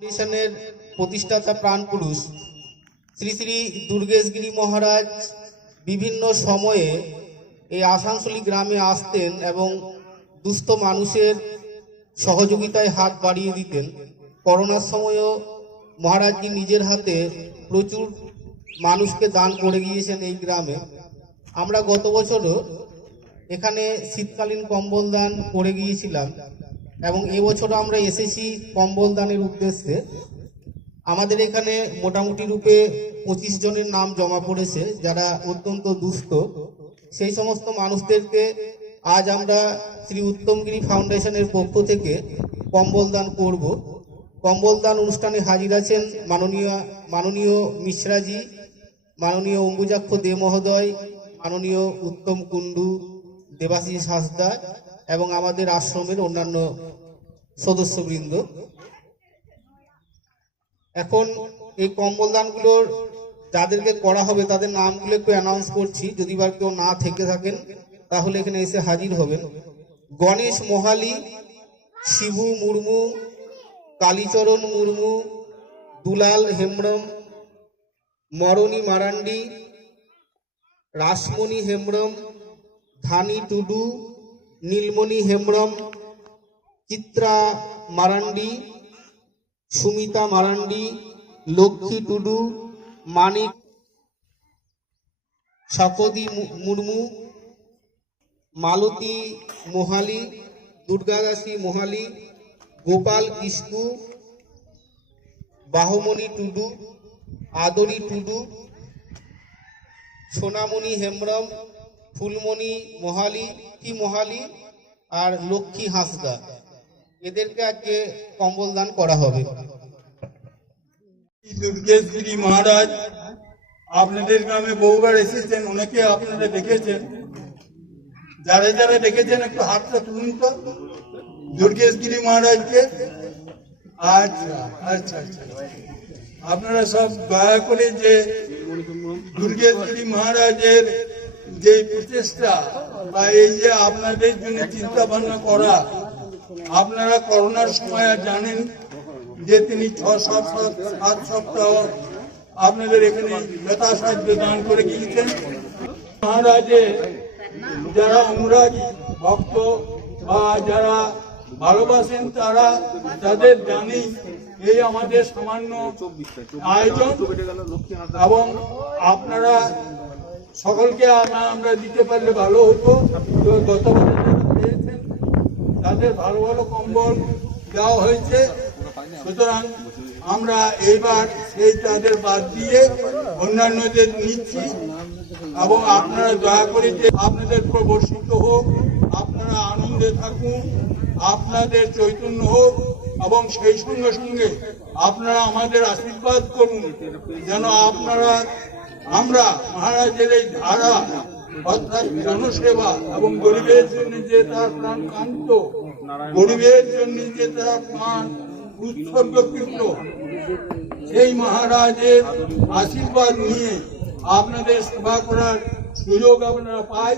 ফাউন্ডেশনের প্রতিষ্ঠাতা প্রাণ পুরুষ শ্রী শ্রী দুর্গেশগিরি মহারাজ বিভিন্ন সময়ে এই আসানসোলি গ্রামে আসতেন এবং দুস্থ মানুষের সহযোগিতায় হাত বাড়িয়ে দিতেন। করোনার সময়ও মহারাজজি নিজের হাতে প্রচুর মানুষকে দান করে গিয়েছেন এই গ্রামে। আমরা গত বছরও এখানে শীতকালীন কম্বল দান করে গিয়েছিলাম এবং এবছর আমরা এসেছি কম্বল দানের উদ্দেশ্যে। আমাদের এখানে মোটামুটি রূপে 25 জনের নাম জমা পড়েছে যারা অত্যন্ত দুস্থ। সেই সমস্ত মানুষদেরকে আজ আমরা শ্রী উত্তমগিরি ফাউন্ডেশনের পক্ষ থেকে কম্বল দান করব। কম্বল দান অনুষ্ঠানে হাজির আছেন মাননীয় মিশ্রাজি, মাননীয় অম্বুজাক্ষ দে মহোদয়, মাননীয় উত্তম কুণ্ডু, দেবাশিস হাসদা এবং আমাদের আশ্রমের অন্যান্য সদস্যবৃন্দ। এখন এই কম্বল দানগুলোর যাদেরকে করা হবে তাদের নামগুলো একটু অ্যানাউন্স করছি, যদি বা কেউ না থেকে থাকেন তাহলে এখানে এসে হাজির হবেন। গণেশ মোহালি, শিবু মুর্মু, কালীচরণ মুর্মু, দুলাল হেমব্রম, মরণী মারান্ডি, রাসমণি হেমব্রম, ধানী টুডু, নীলমণি হেমব্রম, চিত্রা মারান্ডি, সুমিতা মারান্ডি, লক্ষ্মী টুডু, মানিক শকদি মুর্মু, মালতী মোহালি, দুর্গাদাসী মোহালি, গোপাল কিস্কু, বাহমণি টুডু, আদরি টুডু, সোনামণি হেমব্রম, ফুলমণি মোহালি আর লক্ষ্মী হাসদা, এদেরকে আজকে কম্বল দান করা হবে। দুর্গেশগিরি মহারাজ আপনাদের গ্রামে বহুবার এসেছেন, অনেকে আপনারা দেখেছেন। যারা যারা দেখেছেন একটু হাতটা তুলুন তো দুর্গেশগিরি মহারাজকে। আচ্ছা আচ্ছা আচ্ছা, আপনারা সব দয়া করে যে দুর্গেশগিরি মহারাজের যে প্রচেষ্টা বা এই যে আপনাদের জন্য চিন্তা ভাবনা করা, আপনারা করোনার সময় জানেন যে তিনি 6-7 সপ্তাহ আপনাদের এখানে ব্যথা সাহায্য দান করে গিয়েছেন। মহারাজের যারা অনুরাগী ভক্ত বা যারা ভালোবাসেন তারা তাদের জানেই এই আমাদের সামান্য আয়োজন, এবং আপনারা সকলকে আমরা দিতে পারলে ভালো হতো। তো গতবারে যারা পেয়েছেন তাদের ভালো ভালো কম্বল দেওয়া হয়েছে, সুতরাং আমরা এইবার সেই তাদের বাদ দিয়ে অন্যান্যদের নিচ্ছি। এবং আপনারা দয়া করে যে আপনাদের প্রবর্ষিত হোক, আপনারা আনন্দে থাকুন, আপনাদের চৈতন্য হোক, এবং সেই সঙ্গে সঙ্গে আপনারা আমাদের আশীর্বাদ করুন যেন আমরা মহারাজের এই ধারা অর্থাৎ জনসেবা এবং গরিবের জন্য যে তার প্রাণ কান্ত, গরিবের জন্য যে তার প্রাণ উৎসর্গকৃত, সেই মহারাজের আশীর্বাদ নিয়ে আপনাদের সেবা করার সুযোগ আপনারা পাই।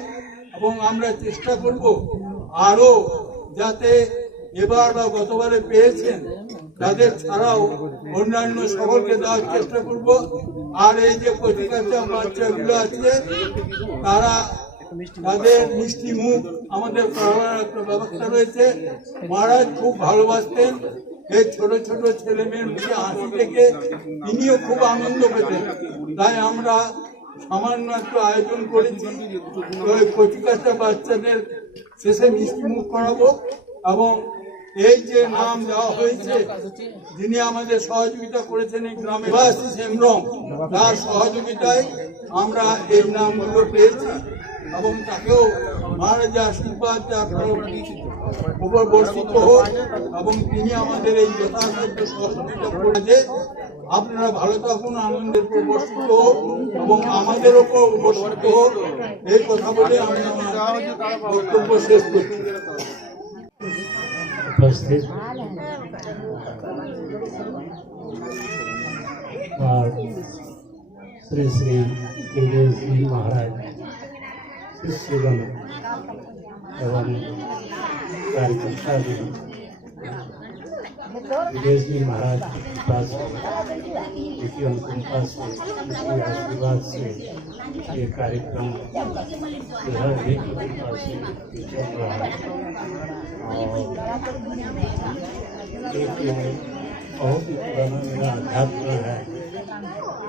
এবং আমরা চেষ্টা করব আরো যাতে এবার বা গতবারে পেয়েছেন তাদের ছাড়াও অন্যান্য সকলকে দেওয়ার চেষ্টা করব। আর এই যে কচিকাঁচা বাচ্চাগুলো আছে তারা তাদের মিষ্টি মুখ আমাদের করার একটা ব্যবস্থা রয়েছে। মহারাজ খুব ভালোবাসতেন এই ছোট ছোট ছেলে মেয়ের মুখে হাসি থেকে, তিনিও খুব আনন্দ পেতেন। তাই আমরা সামান্য একটু আয়োজন করেছি, ওই কচিকাঁচা বাচ্চাদের শেষে মিষ্টি মুখ করাবো। এবং এই যে নাম দেওয়া হয়েছে, যিনি আমাদের সহযোগিতা করেছেন এই গ্রামে দেবাশিস হেমব্রম, তার সহযোগিতায় আমরা এই নামগুলো পেয়েছি। এবং তাকেও মহারাজের আশীর্বাদ উপর বর্ষিত হোক এবং তিনি আমাদের এই যথাসাধ্য সহযোগিতা করে। আপনারা ভালো থাকুন, আনন্দের উপর বর্ষিত হোক এবং আমাদের উপর বর্ষিত হোক, এই কথা বলে আমি আমার বক্তব্য শেষ করছি। উপস্থিত শ্রী শ্রী দুর্গেশগিরি মহারাজ শিষ্যগণ এবং कार्यकर्ता दुर्गेश जी महाराज की कृपा से, उनकी अनुकंपा से, उनके आशीर्वाद से ये कार्यक्रम जो है उन्हीं की कृपा से ये चल रहा है। और एक बहुत ही पुराना मेरा अध्यात्म है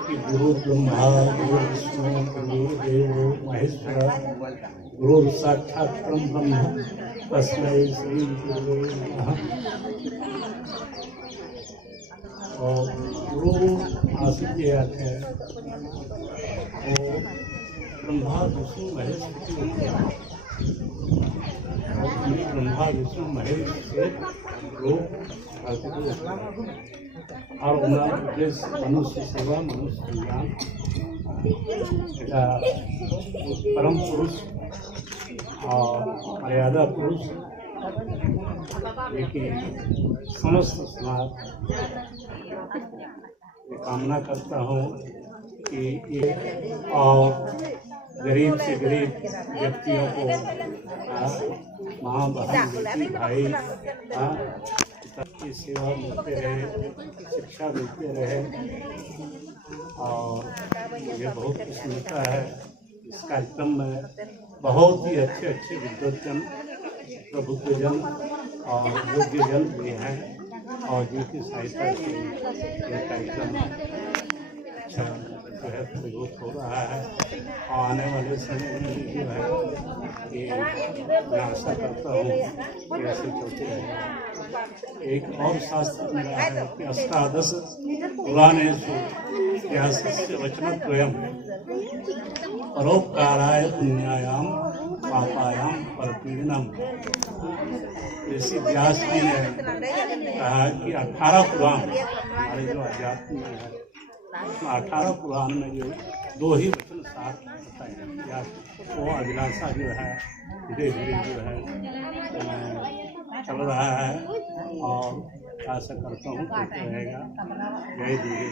कि गुरु ब्रह्मा गुरु विष्णु गुरु देवो महेश्वर गुरु साक्षात ब्रह्म तस्मै श्री गुरुवे नमः। और गुरु आसिफ जी आते हैं वो ब्रह्मा विष्णु महेश की उपमा और उन्हीं ब्रह्मा विष्णु महेश से लोग और उनका उद्देश्य मनुष्य सेवा मनुष्य कल्याण परम पुरुष और मर्यादा पुरुष लेकिन समस्त समाज मैं कामना करता हूँ कि ये और गरीब से गरीब व्यक्तियों को माँ बहन बेटी भाई की सेवा मिलते रहे, शिक्षा मिलते रहे। और मुझे बहुत खुशी मिलता है इस कार्यक्रम में बहुत ही अच्छे अच्छे विद्वजन प्रबुद्धजन और योग्यजन भी हैं और जिनकी सहायता से ये कार्यक्रम अच्छा जो है प्रयोग हो रहा है। और आने वाले समय में जो है ये मैं आशा करता हूँ कि ऐसे चलते रहेगा। एक और शास्त्र मिला है कि अष्टादश पुराणेषु इतिहासस्य वचनद्वयम् परोपकाराय पुण्यायाम पापायाम परपीडनम। ऋषि व्यास जी ने कहा कि 18 पुराण हमारे जो अध्यात्म में है 18 पुराण में जो 2 ही वचन साथ बताए वो अभिलाषा जो है धीरे धीरे जो है चल रहा है और आशा करता हूँ कि रहेगा। जय दुर्गे।